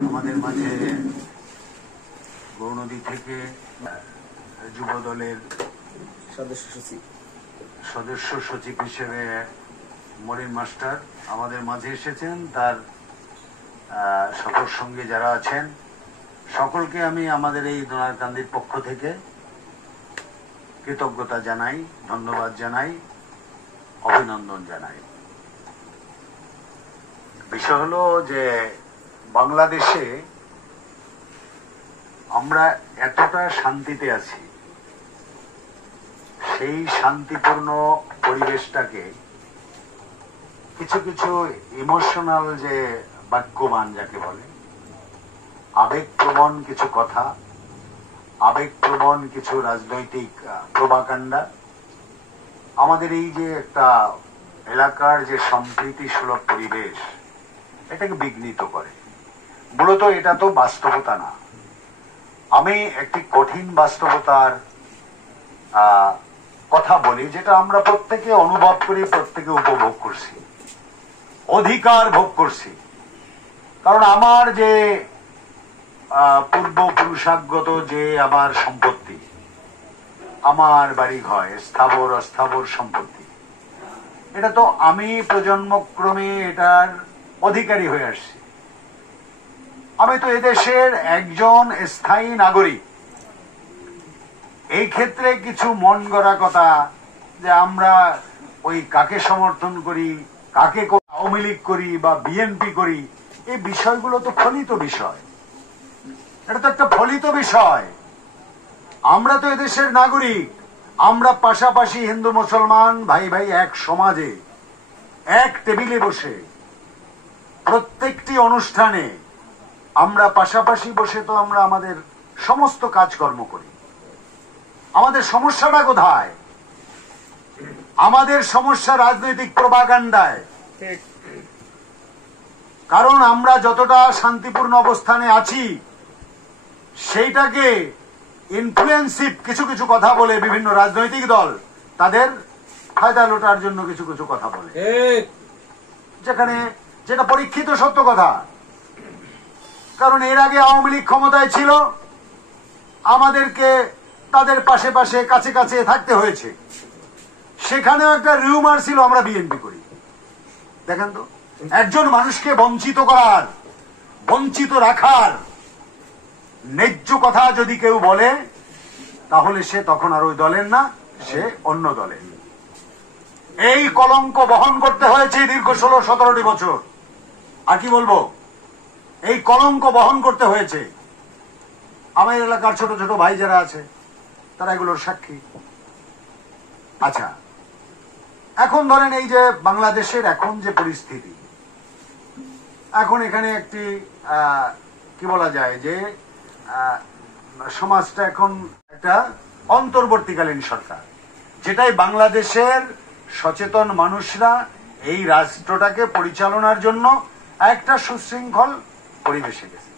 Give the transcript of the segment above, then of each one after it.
আমাদের মাঝে গৌরনদী থেকে যুব দলের সদস্য সচিব হিসেবে মরিন মাস্টার আমাদের মাঝে এসেছেন। তার সকল সঙ্গে যারা আছেন সকলকে আমি আমাদের এই দোনারকান্দির পক্ষ থেকে কৃতজ্ঞতা জানাই, ধন্যবাদ জানাই, অভিনন্দন জানাই। বিষয় হলো যে বাংলাদেশে আমরা এতটা শান্তিতে আছি, সেই শান্তিপূর্ণ পরিবেশটাকে কিছু কিছু ইমোশনাল যে বাক্যবান যাকে বলে, আবেগপ্রবণ কিছু কথা, আবেগপ্রবণ কিছু রাজনৈতিক প্রভাকাণ্ডা আমাদের এই যে একটা এলাকার যে সম্প্রীতি সুলভ পরিবেশ এটাকে বিঘ্নিত করে। মূলত এটা তো বাস্তবতা না। আমি একটি কঠিন বাস্তবতার কথা বলি, যেটা আমরা প্রত্যেকে অনুভব করি, প্রত্যেকে উপভোগ করছি, অধিকার ভোগ করছি। কারণ আমার যে পূর্বপুরুষাগত যে আমার সম্পত্তি, আমার বাড়িঘর, স্থাবর অস্থাবর সম্পত্তি, এটা তো আমি প্রজন্মক্রমে এটার অধিকারী হয়ে আসছি। আমি তো এদেশের একজন স্থায়ী নাগরিক। এই ক্ষেত্রে কিছু মন গড়া কথা যে আমরা ওই কাকে সমর্থন করি, কাকে আওয়ামী লীগ করি বা বিএনপি করি, এই বিষয়গুলো তো ফলিত বিষয়। এটা তো একটা ফলিত বিষয়। আমরা তো এদেশের নাগরিক। আমরা পাশাপাশি হিন্দু মুসলমান ভাই ভাই এক সমাজে এক টেবিলে বসে প্রত্যেকটি অনুষ্ঠানে আমরা পাশাপাশি বসে তো আমরা আমাদের সমস্ত কাজকর্ম করি। আমাদের সমস্যাটা কোথায়? আমাদের সমস্যা রাজনৈতিক প্রভাকাণ্ডায়। কারণ আমরা যতটা শান্তিপূর্ণ অবস্থানে আছি সেইটাকে ইনফ্লুয়েন্সিভ কিছু কিছু কথা বলে বিভিন্ন রাজনৈতিক দল তাদের ফায়দা লোটার জন্য কিছু কিছু কথা বলে, যেটা পরীক্ষিত সত্য কথা। কারণ এর আগে আওয়ামী লীগ ক্ষমতায় ছিল, আমাদেরকে তাদের পাশে পাশে কাছে কাছে থাকতে হয়েছে। সেখানেও একটা রিউমার ছিল আমরা বিএনপি করি। দেখেন তো, একজন মানুষকে বঞ্চিত করার, বঞ্চিত রাখার ন্যায্য কথা যদি কেউ বলে, তাহলে সে তখন আর ওই দলের না, সে অন্য দলের। এই কলঙ্ক বহন করতে হয়েছে দীর্ঘ 16-17টি বছর। আর কি বলবো, এই কলঙ্ক বহন করতে হয়েছে। আমার এলাকার ছোট ছোট ভাই যারা আছে তারা এগুলোর সাক্ষী। আচ্ছা, এখন ধরেন এই যে বাংলাদেশের এখন যে পরিস্থিতি, এখন এখানে একটি কি বলা যায় যে সমাজটা এখন একটা অন্তর্বর্তীকালীন সরকার, যেটাই বাংলাদেশের সচেতন মানুষরা এই রাষ্ট্রটাকে পরিচালনার জন্য একটা সুশৃঙ্খল পরিবেশে গেছে।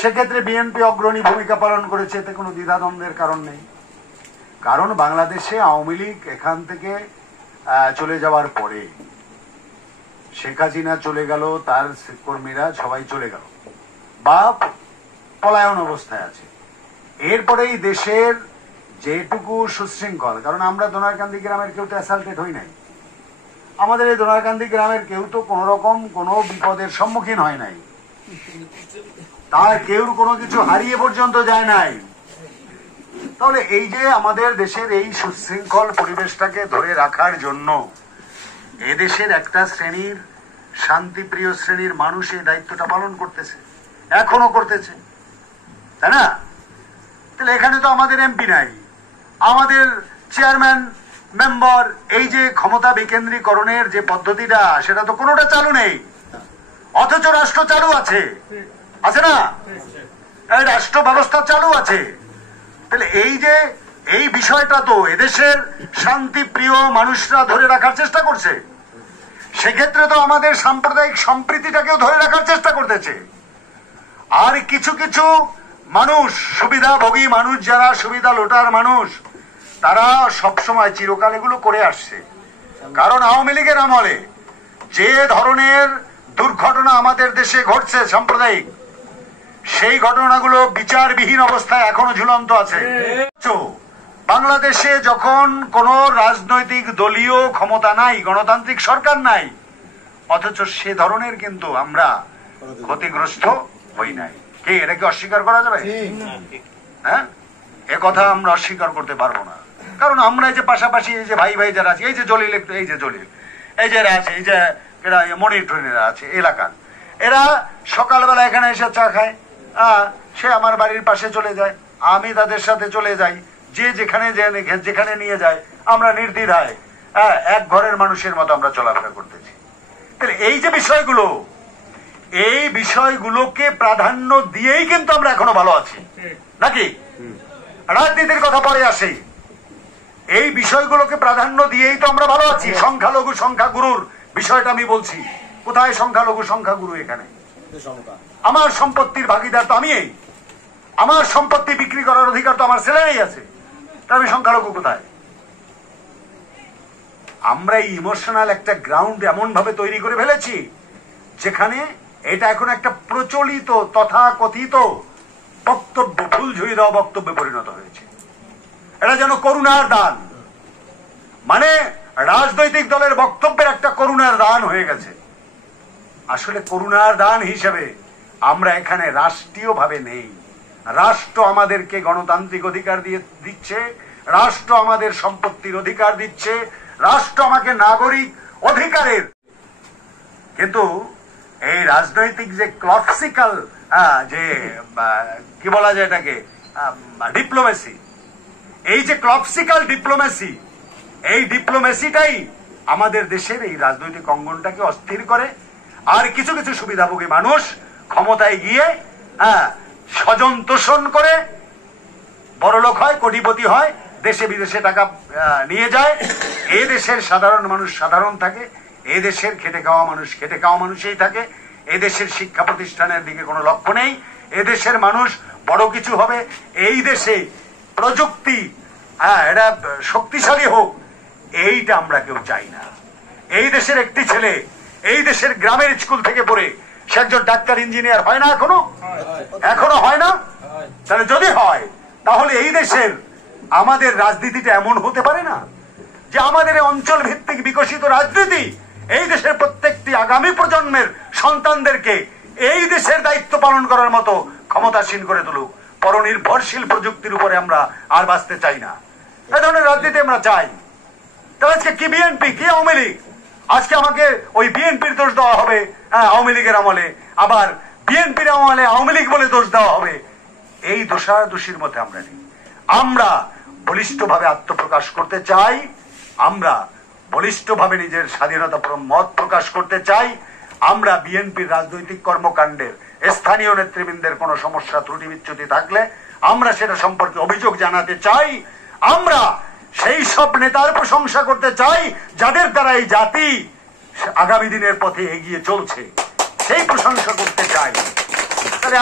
সেক্ষেত্রে বিএনপি অগ্রণী ভূমিকা পালন করেছে, এতে কোনো দ্বিধাদ্বন্দ্বের কারণ নেই। কারণ বাংলাদেশে আওয়ামী লীগ এখান থেকে চলে যাওয়ার পরে, শেখ হাসিনা চলে গেল, তার কর্মীরা সবাই চলে গেল বা পলায়ন অবস্থায় আছে। এরপরেই দেশের যেটুকু সুশৃঙ্খল, কারণ আমরা দোনারকান্দি গ্রামের কেউ তো অ্যাসাল্টেড হই নাই, আমাদের এই দোনারকান্দি গ্রামের কেউ তো কোন রকম কোনো বিপদের সম্মুখীন হয় নাই, তার কেউ কোনো কিছু হারিয়ে পর্যন্ত যায় নাই। তাহলে এই যে আমাদের দেশের এই সুশৃঙ্খল পরিবেশটাকে ধরে রাখার জন্য এদেশের একটা শ্রেণীর শান্তিপ্রিয় শ্রেণীর মানুষ এই দায়িত্বটা পালন করতেছে, এখনো করতেছে, তাই না? তাহলে এখানে তো আমাদের এমপি নাই, আমাদের চেয়ারম্যান মেম্বার, এই যে ক্ষমতা বিকেন্দ্রীকরণের যে পদ্ধতিটা সেটা তো কোনোটা চালু নেই, অথচ রাষ্ট্র চালু আছে, আছে না? এই রাষ্ট্র ব্যবস্থা চালু আছে। তাহলে এই যে এই বিষয়টা তো এদেশের শান্তিপ্রিয় মানুষরা ধরে রাখার চেষ্টা করছে। সেক্ষেত্রে তো আমাদের সাম্প্রদায়িক সম্প্রীতিটাকেও ধরে রাখার চেষ্টা করতেছে। আর কিছু কিছু মানুষ, সুবিধাভোগী মানুষ, যারা সুবিধা লোটার মানুষ, তারা সবসময় চিরকাল এগুলো করে আসছে। কারণ আওয়ামী লীগের আমলে যে ধরনের দুর্ঘটনা আমাদের দেশে ঘটছে সাম্প্রদায়িক, সেই ঘটনাগুলো বিচারবিহীন অবস্থায় এখনো ঝুলন্ত আছে। বাংলাদেশে যখন কোন রাজনৈতিক দলীয় ক্ষমতা নাই, গণতান্ত্রিক সরকার নাই, অথচ সে ধরনের কিন্তু আমরা ক্ষতিগ্রস্ত হই নাই। কি এটা কি অস্বীকার করা যাবে? হ্যাঁ, এ কথা আমরা অস্বীকার করতে পারবো না। কারণ আমরা এই যে পাশাপাশি এই যে ভাই ভাই যারা আছে, এই যে জলিল, এই যে জলিল, এই যে আছে, এই যে এরা মনিটরিনেরা আছে এলাকার, এরা সকালবেলা এখানে এসে চা খায়, সে আমার বাড়ির পাশে চলে যায়, আমি তাদের সাথে চলে যাই, যে যেখানে নিয়ে যায় আমরা নির্দ্বিধায় এক ঘরের মানুষের মতো আমরা চলাফেরা করতেছি। তাহলে এই যে বিষয়গুলো, এই বিষয়গুলোকে প্রাধান্য দিয়েই কিন্তু আমরা এখনো ভালো আছি নাকি? রাজনীতির কথা পরে আসে, এই বিষয়গুলোকে প্রাধান্য দিয়েই তো আমরা ভালো আছি। সংখ্যালঘু সংখ্যাগুরুর বিষয়টা আমি বলছি, কোথায় সংখ্যালঘু সংখ্যাগুরু? এখানে আমার সম্পত্তির ভাগিদার তো আমি, আমার সম্পত্তি বিক্রি করার অধিকার তো আমার ছেলেরই আছে, তা আমি সংখ্যালঘু কোথায়? আমরা এই ইমোশনাল একটা গ্রাউন্ড এমন ভাবে তৈরি করে ফেলেছি যেখানে এটা এখন একটা প্রচলিত তথাকথিত বক্তব্য, ফুলঝুরি দেওয়া বক্তব্যে পরিণত হয়েছে। এটা যেন করুণার দান, মানে রাজনৈতিক দলের বক্তব্যের একটা করুণার দান হয়ে গেছে। আসলে করুণার দান হিসেবে আমরা এখানে রাষ্ট্রীয় ভাবে নেই। রাষ্ট্র আমাদেরকে গণতান্ত্রিক অধিকার দিয়ে দিচ্ছে, রাষ্ট্র আমাদের সম্পত্তির অধিকার দিচ্ছে, রাষ্ট্র আমাকে নাগরিক অধিকারের। কিন্তু এই রাজনৈতিক যে ক্লপসিক্যাল যে কি বলা যায় এটাকে, ডিপ্লোমেসি, এই যে ক্লপসিক্যাল ডিপ্লোমেসি, এই ডিপ্লোমেসিটাই আমাদের দেশের এই রাজনৈতিক অঙ্গনটাকে অস্থির করে। আর কিছু কিছু সুবিধাভোগী মানুষ ক্ষমতায় গিয়ে স্বজন তোষণ করে বড়লোক হয়, কোটিপতি হয়, দেশে বিদেশে টাকা নিয়ে যায়। এ দেশের সাধারণ মানুষ সাধারণ থাকে, এ দেশের খেটে খাওয়া মানুষ খেটে খাওয়া মানুষই থাকে। এ দেশের শিক্ষা প্রতিষ্ঠানের দিকে কোনো লক্ষ্য নেই। এ দেশের মানুষ বড় কিছু হবে, এই দেশে প্রযুক্তি এটা শক্তিশালী হোক, এইটা আমরা কেউ চাই না। এই দেশের একটি ছেলে এই দেশের গ্রামের স্কুল থেকে পড়ে সে একজন ডাক্তার ইঞ্জিনিয়ার হয় না? এখনো হয় না? তাহলে যদি হয়, তাহলে এই দেশের আমাদের রাজনীতিটা এমন হতে পারে না যে আমাদের অঞ্চল ভিত্তিক বিকশিত রাজনীতি এই দেশের প্রত্যেকটি আগামী প্রজন্মের সন্তানদেরকে এই দেশের দায়িত্ব পালন করার মতো ক্ষমতাসীন করে তুলুক। পরনির্ভরশীল প্রযুক্তির উপরে আমরা আর বাঁচতে চাই না। এই ধরনের রাজনীতি আমরা চাই। তাহলে আজকে কি বিএনপি, কি আওয়ামী লীগ? আজকে আমাকে ওই বিএনপির দোষ দেওয়া হবে আওয়ামী লীগের আমলে, আবার বিএনপির আমলে আওয়ামী লীগ বলে দোষ দেওয়া হবে। এই দোষাদোষির মধ্যে আমরা নেই। আমরা বলিষ্ঠভাবে আত্মপ্রকাশ করতে চাই, আমরা বলিষ্ঠভাবে নিজের স্বাধীনতা মত প্রকাশ করতে চাই। আমরা বিএনপির রাজনৈতিক কর্মকাণ্ডের স্থানীয় নেতৃবৃন্দের কোনো সমস্যা ত্রুটি বিচ্যুতি থাকলে আমরা সেটা সম্পর্কে অভিযোগ জানাতে চাই। আমরা সেই সব নেতার প্রশংসা করতে চাই যাদের দ্বারা এই জাতি আগামী দিনের পথে এগিয়ে চলছে, সেই প্রশংসা করতে চাই। তাহলে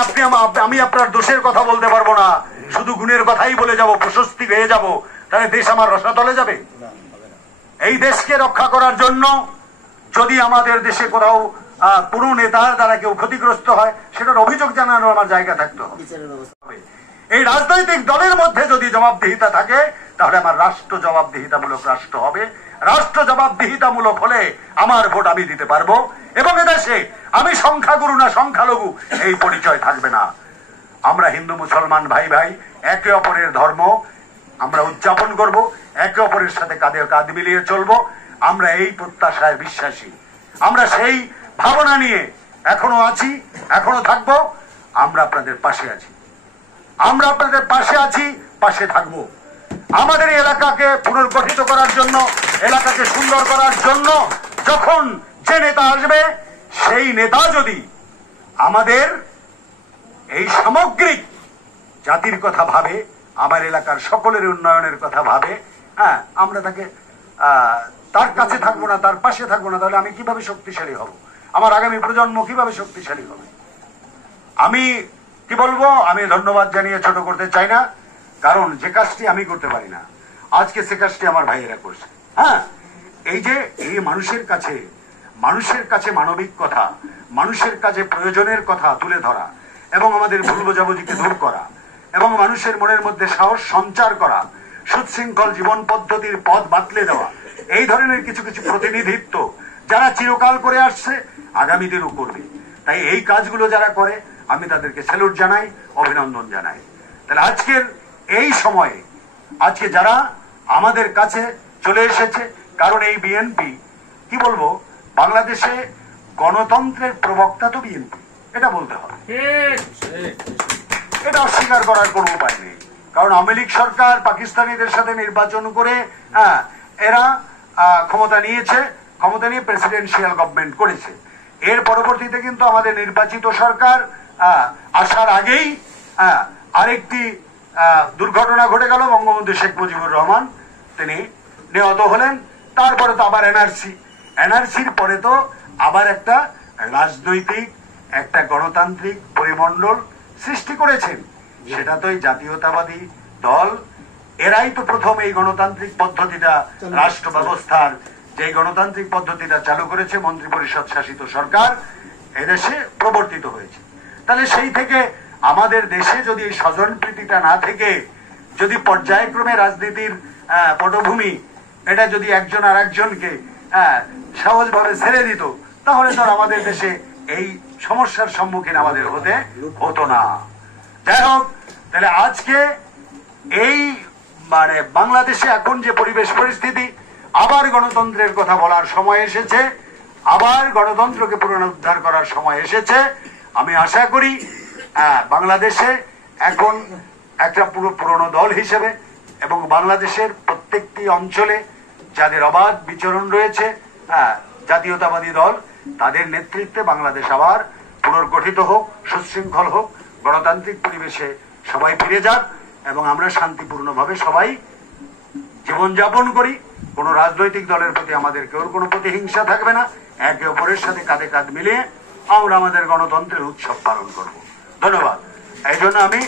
আমি আপনার দোষের কথা বলতে পারবো না, শুধু গুণের কথাই বলে যাব, প্রশস্তি হয়ে যাব, তাহলে দেশ আমার রসাতলে যাবে। এই দেশকে রক্ষা করার জন্য যদি আমাদের দেশে কোথাও কোন নেতার দ্বারা কেউ ক্ষতিগ্রস্ত হয়, সেটার অভিযোগ জানানোর আমার জায়গা থাকতে হবে। এই রাজনৈতিক দলের মধ্যে যদি জবাবদিহিতা থাকে, তাহলে আমার রাষ্ট্র জবাবদিহিতামূলক রাষ্ট্র হবে। রাষ্ট্র জবাবদিহিতামূলক হলে আমার ভোট আমি দিতে পারবো, এবং এদেশে আমি সংখ্যাগুরু না সংখ্যালঘু এই পরিচয় থাকবে না। আমরা হিন্দু মুসলমান ভাই ভাই, একে অপরের ধর্ম আমরা উদযাপন করব, একে অপরের সাথে কাঁধে কাঁধ মিলিয়ে চলবো। আমরা এই প্রত্যাশায় বিশ্বাসী, আমরা সেই ভাবনা নিয়ে এখনো আছি, এখনো থাকবো। আমরা আপনাদের পাশে আছি, আমরা আপনাদের পাশে আছি, পাশে থাকবো। আমাদের এই এলাকাকে পুনর্গঠিত করার জন্য, এলাকাকে সুন্দর করার জন্য যখন যে নেতা আসবে, সেই নেতা যদি আমাদের এই সামগ্রিক জাতির কথা ভাবে, আমার এলাকার সকলের উন্নয়নের কথা ভাবে, আমরা তাকে তার কাছে থাকবো না, তার পাশে থাকবো না, তাহলে আমি কিভাবে শক্তিশালী হব? আমার আগামী প্রজন্ম কিভাবে শক্তিশালী হবে? আমি কি বলবো, আমি ধন্যবাদ জানিয়ে ছোট করতে চাই না, কারণ যে কাজটি আমি করতে পারি না, আজকে সে কাজটি আমার ভাইয়েরা করছে। এই যে এই মানুষের কাছে মানবিক কথা, মানুষের কাছে প্রয়োজনের কথা তুলে ধরা, এবং আমাদের ভুল বোঝাবুঝিকে দূর করা এবং মানুষের মনের মধ্যে সাহস সঞ্চার করা, সুশৃঙ্খল জীবন পদ্ধতির পথ বাতলে দেওয়া, এই ধরনের কিছু কিছু প্রতিনিধিত্ব যারা চিরকাল করে আসছে, আগামীদেরও করবে। তাই এই কাজগুলো যারা করে আমি তাদেরকে স্যালুট জানাই, অভিনন্দন জানাই। তাহলে আজকের এই সময়ে আজকে যারা আমাদের কাছে চলে এসেছে, কারণ এই বিএনপি কি বলবো, বাংলাদেশে গণতন্ত্রের প্রবক্তা তো বিএনপি, এটা বলতে হবে, এটা অস্বীকার করার কোনো উপায় নেই। কারণ আওয়ামী লীগ সরকার পাকিস্তানিদের সাথে নির্বাচন করে এরা ক্ষমতা নিয়েছে, ক্ষমতা নিয়ে প্রেসিডেন্সিয়াল গভর্নমেন্ট করেছে। এর পরবর্তীতে কিন্তু আমাদের নির্বাচিত সরকার আসার আগেই আরেকটি দুর্ঘটনা ঘটে গেল। বঙ্গবন্ধু শেখ মুজিবুর রহমান তিনি নিহত হলেন। তারপরে তো আবার এনআরসির পরে তো আবার একটা রাজনৈতিক একটা গণতান্ত্রিক পরিমণ্ডল সৃষ্টি করেছেন। সেটা তো এই জাতীয়তাবাদী দল, এরাই তো প্রথম এই গণতান্ত্রিক পদ্ধতিটা, রাষ্ট্র ব্যবস্থার যে গণতান্ত্রিক পদ্ধতিটা চালু করেছে, মন্ত্রিপরিষদ শাসিত সরকার এদেশে প্রবর্তিত হয়েছে। তাহলে সেই থেকে আমাদের দেশে যদি এই স্বজনপ্রীতিটা না থেকে যদি পর্যায়ক্রমে রাজনীতির পটভূমি এটা যদি একজন আর একজনকে সহজভাবে ছেড়ে দিত, তাহলে তো আমাদের দেশে এই সমস্যার সম্মুখীন আমাদের হতো না। যাই হোক, তাহলে আজকে এই বাংলাদেশে এখন যে পরিবেশ পরিস্থিতি, আবার গণতন্ত্রের কথা বলার সময় এসেছে, আবার গণতন্ত্রকে পুনরুদ্ধার করার সময় এসেছে। আমি আশা করি বাংলাদেশে এখন একটা পুরনো দল হিসেবে এবং বাংলাদেশের প্রত্যেকটি অঞ্চলে যাদের অবাধ বিচরণ রয়েছে, জাতীয়তাবাদী দল, তাদের নেতৃত্বে বাংলাদেশ আবার পুনর্গঠিত হোক, সুশৃঙ্খল হোক, গণতান্ত্রিক পরিবেশে সবাই ফিরে যাক এবং আমরা শান্তিপূর্ণভাবে সবাই জীবনযাপন করি। কোন রাজনৈতিক দলের প্রতি আমাদের কেউ কোনো প্রতিহিংসা থাকবে না। একে অপরের সাথে কাঁধে কাঁধ মিলিয়ে আমরা আমাদের গণতন্ত্রের উৎসব পালন করব। ধন্যবাদ। এই জন্য আমি